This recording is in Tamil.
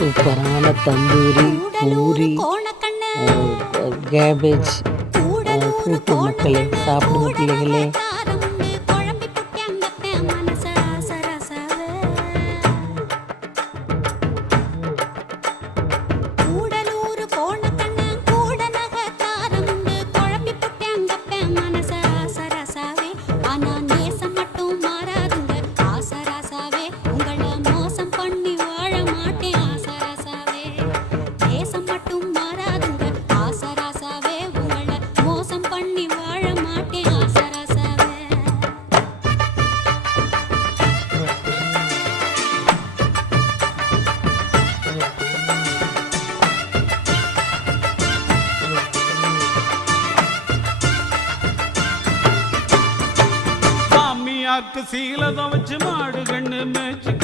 சூப்பரான தந்தூரி பூரி கேபேஜ் கூட்டு மக்களே, சாப்பிடுங்க பிள்ளைகளே. சீலதம் வச்சு மாடு கண்ணு மேய்ச்சி